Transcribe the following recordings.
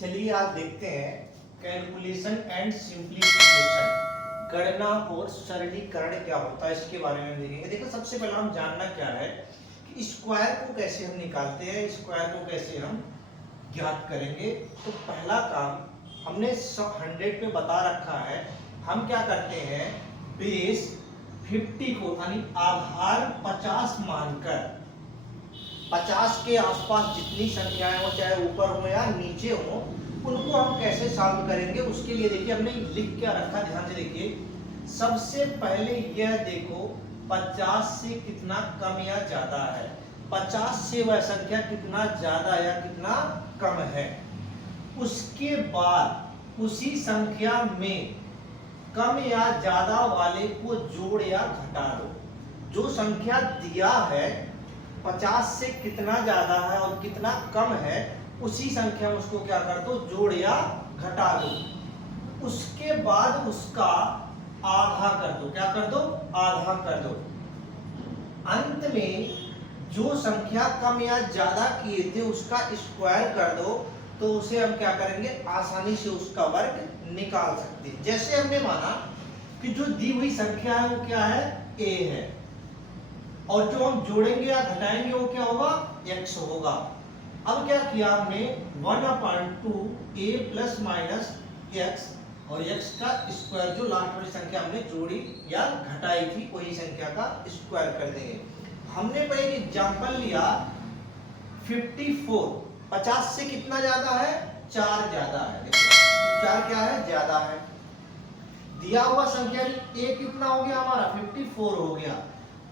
चलिए आज देखते हैं कैलकुलेशन एंड सिंप्लीफिकेशन, गणना और सरलीकरण क्या होता है इसके बारे में देखेंगे। देखो सबसे पहले हम जानना क्या है कि स्क्वायर को कैसे हम निकालते हैं, स्क्वायर को कैसे हम ज्ञात करेंगे। तो पहला काम हमने 100 पे बता रखा है। हम क्या करते हैं, बेस 50 को यानी आधार 50 मानकर 50 के आसपास जितनी संख्याएं हो, चाहे ऊपर हो या नीचे हो, उनको हम कैसे सॉल्व करेंगे उसके लिए देखिए हमने लिख क्या रखा, ध्यान से देखिए। सबसे पहले यह देखो 50 से कितना कम या ज्यादा है, 50 से वह संख्या कितना ज्यादा या कितना कम है। उसके बाद उसी संख्या में कम या ज्यादा वाले को जोड़ या घटा दो। जो संख्या दिया है 50 से कितना ज्यादा है और कितना कम है, उसी संख्या में उसको क्या कर दो, जोड़ या घटा दो। उसके बाद उसका आधा कर दो, क्या कर दो, आधा कर दो। अंत में जो संख्या कम या ज्यादा किए थे उसका स्क्वायर कर दो, तो उसे हम क्या करेंगे, आसानी से उसका वर्ग निकाल सकते हैं। जैसे हमने माना कि जो दी हुई संख्या है वो क्या है, a है, और जो हम जोड़ेंगे या घटाएंगे वो क्या होगा, x होगा। अब क्या किया हमने, 1/2 a प्लस माइनस x और x का स्क्वायर, जो लास्ट वाली संख्या हमने जोड़ी या घटाई थी वही संख्या का स्क्वायर कर देंगे। हमने पहले एक एग्जांपल लिया 54, 50 से कितना ज्यादा है, 4 ज्यादा है। देखो 4 क्या है, ज्यादा है। दिया हुआ संख्या a कितना हो गया हमारा, 54 हो गया।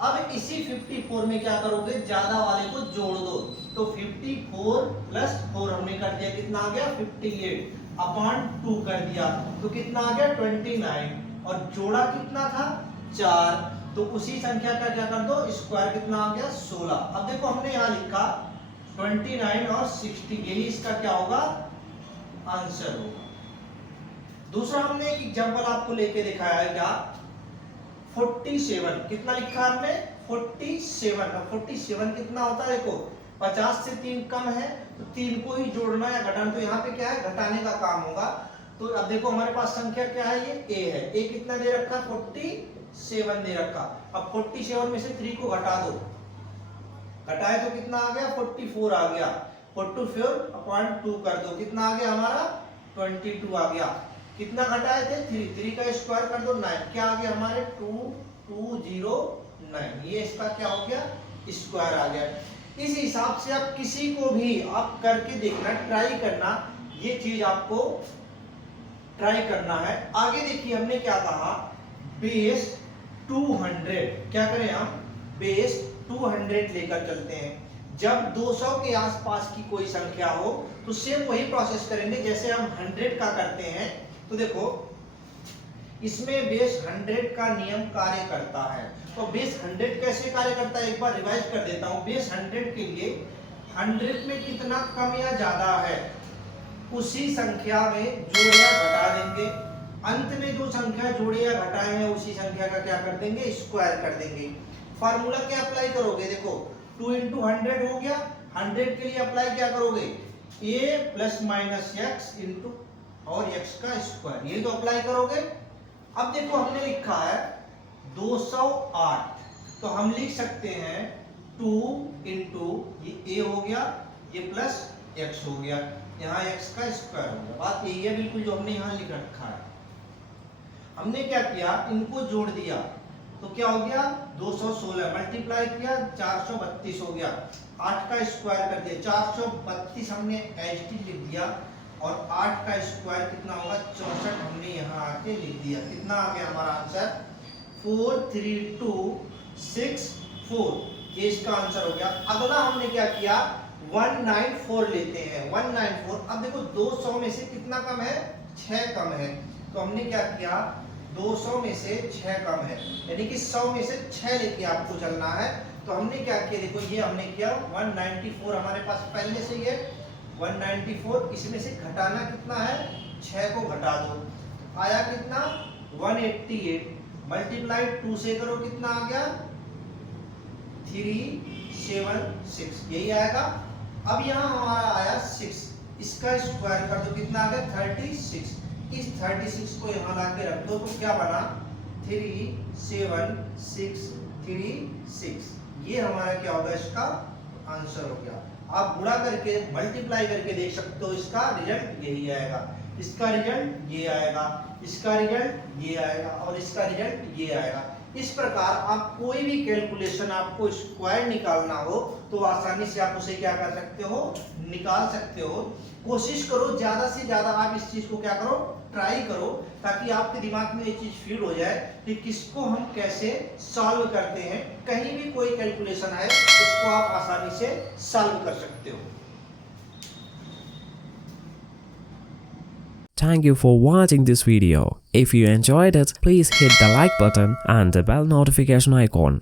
अब इसी 54 में क्या करोगे, ज्यादा वाले को जोड़ दो, तो 54 प्लस 4 हमने कर दिया, कितना आ गया 58/2 कर दिया, तो कितना आ गया 29, और जोड़ा कितना था 4, तो उसी संख्या का क्या कर दो, स्क्वायर कितना आ गया 16। अब देखो हमने यहाँ लिखा 29 और 60, यही इसका क्या होगा, आंसर होगा। दूसरा हमने एक एग्जांपल आपको लेके दिखाया है, क्या 47, कितना लिखा हमने 47, और 47 कितना होता है, देखो 50 से 3 कम है तो 3 को ही जोड़ना या घटाना, तो यहाँ पे क्या है, घटाने का काम होगा। तो अब देखो हमारे पास संख्या क्या है, ये a है, a कितना दे रखा, 47 दे रखा। अब 47 में से 3 को घटा दो, घटाए तो कितना आ गया, 44 आ गया, 44/2 कर दो, कितना आ गया हमारा 22 आ गया। कितना घटाए थे, 3 का स्क्वायर कर दो 9, क्या आ गया हमारे 2209, ये इसका क्या हो गया, स्क्वायर आ गया। इस हिसाब से आप किसी को भी आप करके देखना, ट्राई करना, ये चीज आपको ट्राई करना है। आगे देखिए हमने क्या कहा, बेस 200, क्या करें हम, बेस 200 लेकर चलते हैं। जब 200 के आसपास की कोई संख्या हो तो सेम वही प्रोसेस करेंगे जैसे हम 100 का करते हैं। तो देखो इसमें बेस 100 का नियम कार्य करता है। तो बेस 100 कैसे कार्य करता है, एक बार रिवाइज कर देता हूं। बेस 100 के लिए 100 में कितना कम या ज्यादा है, उसी संख्या में जोड़ या घटा देंगे। अंत में जो संख्या जोड़े या घटाए हैं उसी संख्या का क्या कर देंगे, स्क्वायर कर देंगे। फार्मूला क्या अप्लाई करोगे, देखो 2 × 100 हो गया, 100 के लिए अप्लाई क्या करोगे, a plus minus x into और x का स्क्वायर, ये तो अप्लाई करोगे। अब देखो हमने लिखा है 208, तो हम लिख सकते हैं 2 × ये a हो गया, ये प्लस x हो गया, यहाँ x का स्क्वायर हो गया। बात यही है बिल्कुल जो हमने यहाँ लिख रखा है। हमने क्या किया, इनको जोड़ दिया तो क्या हो गया 216, मल्टीप्लाई किया 432 हो गया, 8 का स्क्वायर कर दिया 432 हमने एच टी लिख दिया, और 8 का स्क्वायर कितना होगा 64 हमने यहाँ आके लिख दिया। कितना आ गया हमारा आंसर 43264, ये इसका आंसर हो गया। अगला हमने क्या किया, 194 लेते हैं, 194। अब देखो 200 में से कितना कम है, 6 कम है, तो हमने क्या किया 200 में से 6 कम है, यानी कि 100 में से 6 लेके आपको चलना है। तो हमने क्या किया, देखो ये हमने किया 194 हमारे पास पहले से ही है, 194 इसमें से घटाना कितना है, 6 को घटा दो, आया कितना 188, मल्टीप्लाई 2 से करो कितना आ गया 376, यही आएगा। अब यहाँ हमारा आया 6, इसका स्क्वायर कर दो, कितना आ गया 36। इस 36 को यहाँ ला के रख दो तो क्या बना 37636। ये हमारा क्या होगा, इसका आंसर हो गया। आप गुणा करके मल्टीप्लाई करके देख सकते हो, इसका रिजल्ट यही आएगा, इसका रिजल्ट ये आएगा, इसका रिजल्ट ये आएगा और इसका रिजल्ट ये आएगा। इस प्रकार आप कोई भी कैलकुलेशन आपको स्क्वायर निकालना हो तो आसानी से आप उसे क्या कर सकते हो, निकाल सकते हो। कोशिश करो ज्यादा से ज्यादा आप इस चीज को क्या करो, ट्राई करो, ताकि आपके दिमाग में ये चीज फीड हो जाए कि किसको हम कैसे सॉल्व करते हैं। कहीं भी कोई कैलकुलेशन आए उसको आप आसानी से सॉल्व कर सकते हो। Thank you for watching this video. If you enjoyed it, please hit the like button and the bell notification icon.